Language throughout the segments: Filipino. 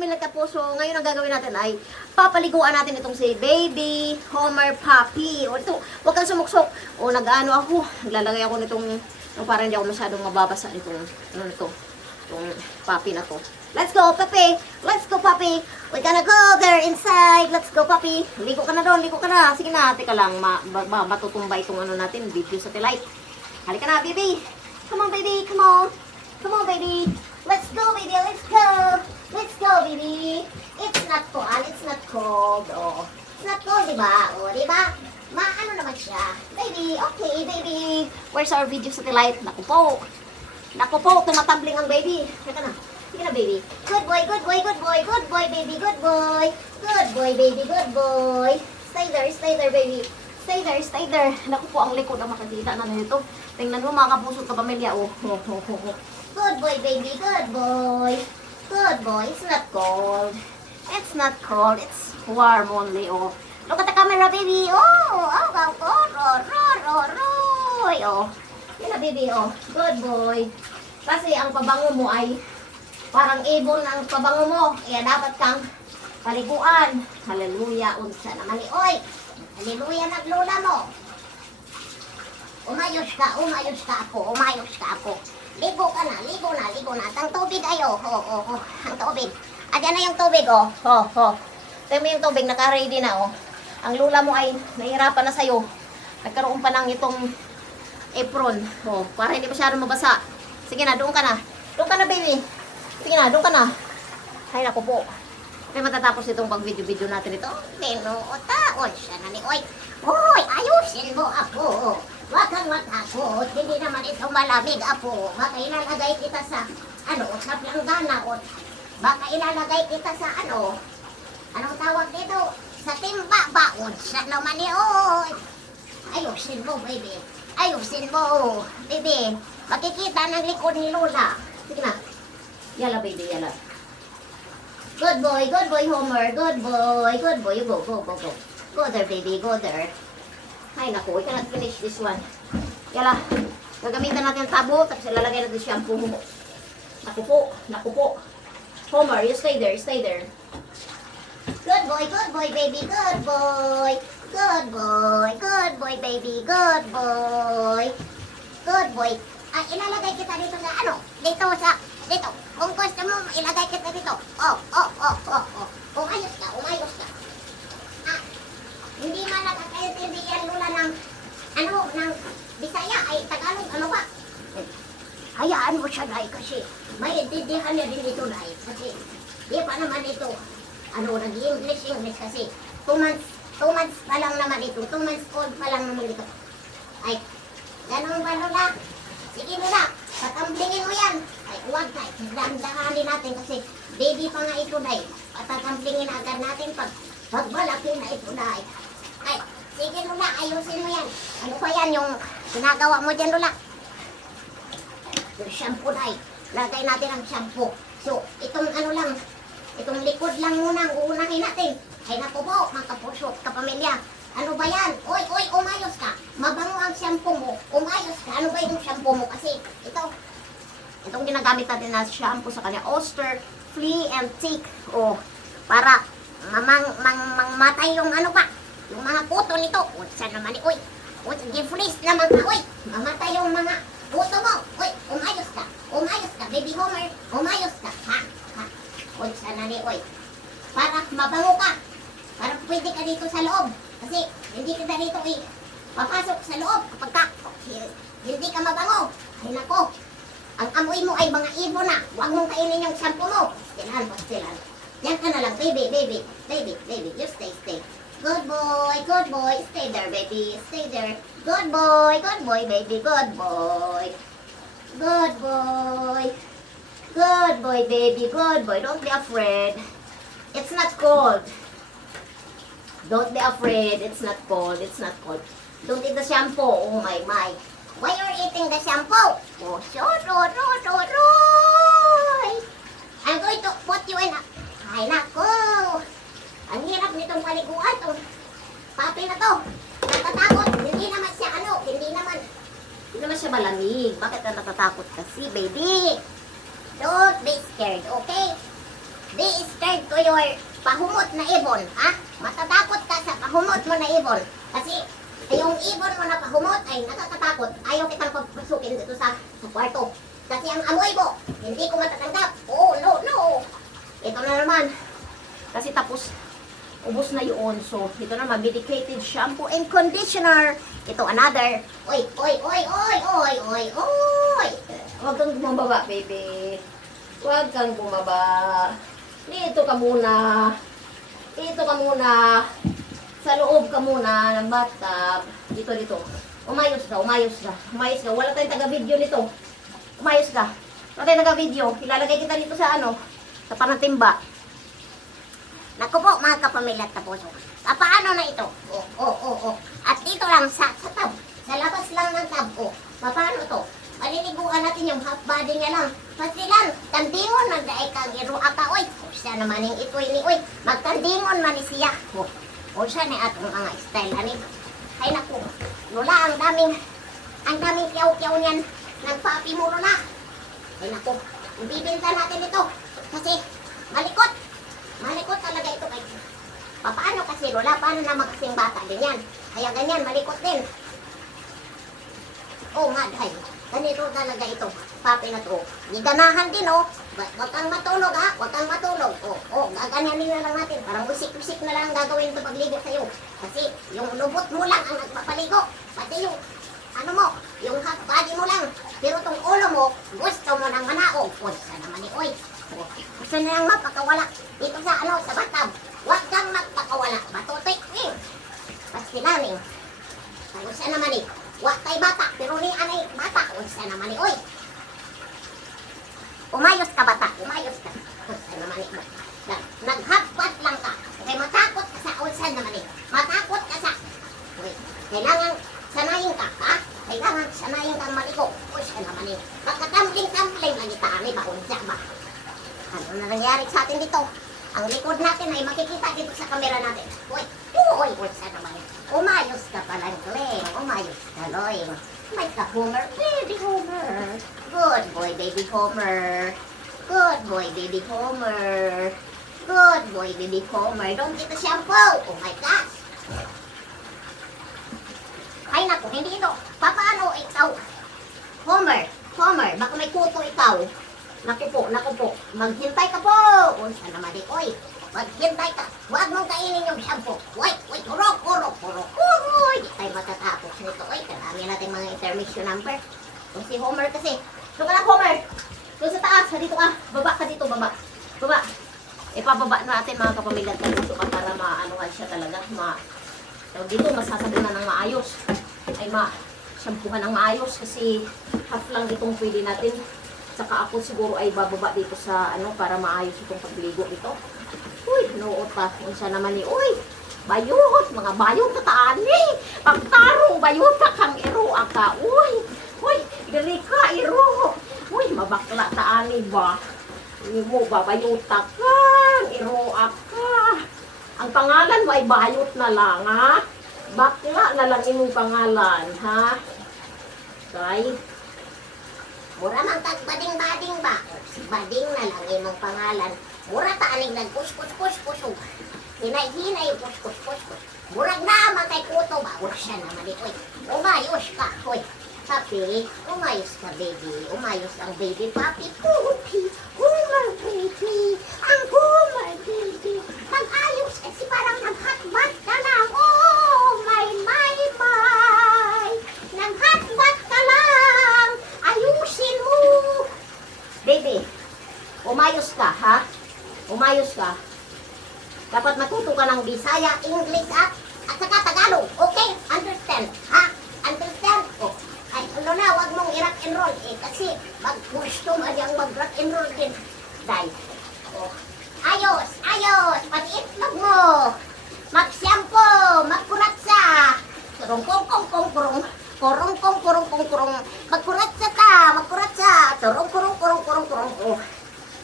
kapamilya Kapuso, ngayon ang gagawin natin ay papaliguan natin itong si Baby Homer Puppy. O ito, huwag kang sumuksok. O nag-ano ako, naglalagay ako nitong, para hindi ako masyadong mababasa nitong, ano nito, itong puppy na to. Let's go, puppy! Let's go, puppy! We're gonna go there inside! Let's go, puppy! Ligo ka na doon, ligo ka na. Sige na, teka lang, matutumba itong ano natin, video satellite. Halika na, baby! Come on, baby, come on! Come on, baby! Let's go, baby! Let's go! Let's go, baby! It's not cold. It's not cold. Oh. It's not cold, diba? Oh, diba? Maano naman siya. Baby, okay, baby. Where's our video satellite? Naku po. Naku po, tumatambling ang baby. Teka na. Sige na, baby. Good boy, good boy, good boy. Good boy, baby, good boy. Good boy, baby, good boy. Stay there, baby. Stay there. Naku po, ang likod ang makikita na nito. Tingnan mo mga Kapuso, kapamilya. Oh. Good boy, baby, good boy. Good boy, it's not cold. It's not cold, it's warm only. Oh. Look at the camera, baby. Oh. Yun na, baby. Oh. Good boy. Kasi ang pabango mo ay parang ibon ang pabango mo. Kaya dapat kang paliguan. Hallelujah. Unsa naman ni oy. Hallelujah, naglula mo. Umayos ka ako. Ligo ka na. Ang tubig ay, ang tubig. At yan na yung tubig, Tingnan mo yung tubig, naka-ready na, Ang lula mo ay nahihirapan na sa'yo. Nagkaroon pa ng itong apron, para hindi masyadong mabasa. Sige na, doon ka na. Doon ka na, baby. Sige na, doon ka na. Ay, naku po. Kaya matatapos itong pag-video natin ito. Taon siya na ni Oy. Hoy, ayusin mo ako. Huwag kang matakot. Hindi naman ito malamig, apo. Baka ilalagay kita sa, sa planggana. Baka ilalagay kita sa, anong tawag dito? Sa timba baon. Siya naman ni Oy. Ayusin mo, baby. Ayusin mo, baby. Makikita ng likod ni Lola. Sige na. Yala, baby, yala. Good boy, Homer. Good boy. Go. Go there, baby. Go there. Ay, naku. We cannot finish this one. Yala. Gagamitan natin ang tabo. Tapos ilalagay natin shampoo mo. Naku po. Homer, you stay there. Good boy, baby. Good boy. Good boy, baby. Good boy. Ay, ilalagay kita dito sa, dito. Kung gusto mo, ilagay kita dito. Umayos ka. Hindi man nakakaintindihan Lola ng Bisaya ay Tagalog, ba? Hayaan mo siya, Nay, kasi may intindihan niya din ito, Nay. Kasi, di pa naman ito, nag-English kasi 2 months pa lang naman ito. 2 months old pa lang naman ito. Ay, ganun ba, Lola? Sige, Lola, tatamblingin mo yan. Ay, huwag, Nay. Dandahanin natin kasi baby pa nga ito, Nay. Tatamblingin agad natin pag malaki na ito, Nay. Ay, sige, Lola, ayusin mo yan. Ano pa yan yung ginagawa mo dyan, Lola? Yung shampoo, Nay. Lagay natin ang shampoo. So, itong itong likod lang muna ang uunahin natin. Ay, naku po, mga Kapuso, kapamilya. Ano ba yan? Oy, umayos ka. Mabango ang shampoo mo. Umayos ka. Ano ba yung shampoo mo? Kasi, itong ginagamit natin na shampoo sa kanya, Oster, Flea and Tick. Para mangmatay yung yung mga puto nito. Saan naman ni, gi-freeze naman ka, mamatay yung mga puto mo. Umayos ka, baby Homer. Umayos ka, ha? Saan na ni, para mabango ka. Para pwede ka dito sa loob. Kasi, hindi ka dito, papasok sa loob. Kapag hindi ka mabango. Ay, nako. Ang amoy mo ay mga ibon na. Huwag mong kainin yung shampoo mo. Pastilan. Yan ka na lang, baby. You stay. Good boy. Stay there, baby. Stay there. Good boy, baby. Good boy. Good boy, baby. Good boy. Don't be afraid. It's not cold. Don't be afraid. It's not cold. Don't eat the shampoo. Oh, my. Why you're eating the shampoo? I'm going to put you in a... Ay, nako. Ang hirap nitong paliguan. Itong papi na to. Natatakot. Hindi naman siya malamig. Bakit ka natatakot kasi, baby? Don't be scared, okay? Be scared. scared to your pahumot na ibon, ha? Matatakot ka sa pahumot mo na ibon. Kasi yung ibon mo na pahumot ay nakakatakot. Ayaw kitang papasukin dito sa kwarto. Kasi ang amoy mo, hindi ko matatanggap. Oh, no, no. Ito na naman. Kasi tapos, ubos na yun. So, ito naman, medicated shampoo and conditioner. Ito, another. Oy, oy, oy, oy, oy, oy, oy. Huwag kang bumaba, baby. Huwag kang bumaba. Dito ka muna. Dito ka muna. Sa loob ka muna ng bathtub. Dito, dito. Umayos ka, umayos ka. Umayos ka. Wala tayong taga-video nito. Umayos ka. Wala tayong taga-video. Ilalagay kita dito sa ano, sa panantimba. Naku po, mga kapamilya at kapuso. Paano na ito? At dito lang sa tab. Sa labas lang ng tab. Paano to? Maliliguan natin yung half body niya lang. Pati lang, tandingon man dahil kang iruha ka. Oy, siya naman yung itoy ni Oy. Magtandingon man ni siya. O siya ni atong mga style. Ani? Ay naku, Lola, ang daming kiyaw-kiyaw niyan. Nagpapi mo, Lola. Ay naku, ibibinta natin ito. Kasi, malikot. Malikot talaga ito kay. Paano kasi, Lola? Paano na makasing bata din yan? Kaya ganyan, malikot din. Oh, nga, dahil. Ganito talaga ito. Papi na to. Giganahan din, oh. Huwag kang matulog, ha? Huwag kang matulog. Gaganyanin na lang natin. Parang usik-usik na lang gagawin ito pagligo sa'yo. Kasi yung lubot mo lang ang nagpapaligo. Pati yung, ano mo, yung half body mo lang. Pero tong ulo mo, gusto mo ng manaog. O, sa naman ni Oy. Gusto na lang mapakawala. Dito sa, sa bathtub. Huwag kang magpakawala. Batutik, Pastilaning. Ano sa naman ni? Huwag kay bata. Pero ni anay bata. O, sa naman ni Oy. Umayos ka bata, umayos ka. Unsan naman ito. Naghapat lang ka. Okay, matakot ka sa unsan naman ito. Matakot ka sa. Okay, kailangan sanayin ka, ha? Kailangan sanayin kang maligo. Unsan naman ito. Magkatampling-tampling lagi ta, ani ba? Unsan ba? Ano na nangyari sa atin dito? Ang likod natin ay makikita dito sa kamera natin. Uy, unsan naman ito. Umayos ka palang, Glenn. Umayos ka, Loy. May ka-Homer, baby Homer. Good boy, baby Homer. Good boy, baby Homer. Good boy, baby Homer. Don't get the shampoo. Oh my gosh. Ay naku, hindi ito. Paano ikaw? Homer, baka may kuto ikaw. Naku po. Maghintay ka po. Unsa naman di, oy. Maghintay ka. Huwag mong kainin yung shampoo. Uy, turok. Di tayo matatapos nito. Uy, karami natin mga intermission number. Kung si Homer kasi. So ka lang, Homer. Doon sa taas, dito ka. Baba ka dito, baba. Ipababa natin mga kapamilya at kapuso para maanohan siya talaga. So dito, masasabi na ng maayos. Ay shampoohan ng maayos kasi half lang itong pwede natin. Saka ako siguro ay bababa dito sa para maayos itong pagligo ito. Uy, nuot pa. Unsa naman ni, uy, bayot, mga bayot ka taani. Pagtarong bayot ka kang iro ka. Uy, diri ka iro. Uy, mabakla taani ba? Hindi mo ba bayot ka? Iro ka. Ang pangalan mo ay bayot na lang, ha? Bakla na lang imong pangalan, ha? Okay? Mura man tag bading-bading ba? Bading na lang imong pangalan. Mura ta aning nagpush-push-push-push. Hinay-hinay push-push-push. Murag naman kay kuto ba? Wala siya naman ito. Umayos ka. Hoy, papi, umayos ka, baby. Umayos ang baby, papi. Pupi, Homer, baby. Ang Homer, baby. Mag-ayos kasi parang naghatbat ka lang. Oh, my. Naghatbat ka lang. Ayusin mo. Baby, umayos ka, ha? Umayos ka. Dapat matuto ka ng Bisaya, English at saka Tagalog. Okay? Understand? Ha? Understand? Oh. Ay, wag mong i-rock and roll. Kasi gusto mo niyang mag-rock and roll din. Dahil. Oh. Ayos! Pati itlog mo. Mag-shampoo. Magkuratsa. Kurong-kong-kong-kong-kurong. Kurong-kong-kurong-kong-kurong. Magkuratsa ka. Kurong-kurong-kurong-kurong-kurong. Oh.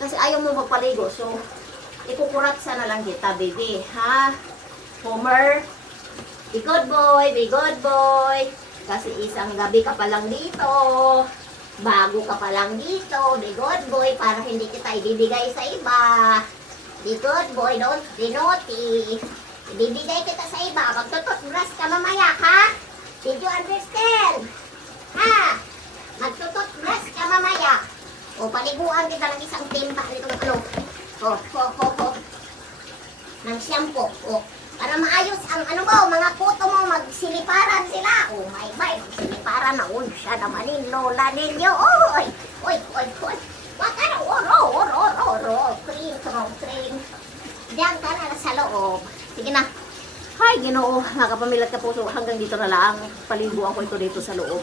Kasi ayaw mo magpaligo. So, ikukuratsa na lang kita, baby. Ha? Homer, be good boy. Kasi isang gabi ka pa lang dito. Bago ka pa lang dito. Be good boy para hindi kita ibibigay sa iba. Be good boy, don't be naughty. Ibibigay kita sa iba. Magtututbrush ka mamaya, ha? Did you understand? Ha? Magtututbrush ka mamaya. O, paliguan kita ng isang timba nitong ano. O. Ng shampoo. O, para maayos ang ano mo, mga puto mo, magsiliparan sila. Oh my God, magsiliparan na. Uy, siya naman yung lola ninyo. Oy. Wag ka na, oro. Cream. Diyan ka na sa loob. Sige na. Hay, Ginoo, mga kapamilat ka puso, hanggang dito na lang. Paliguan ko ito dito sa loob.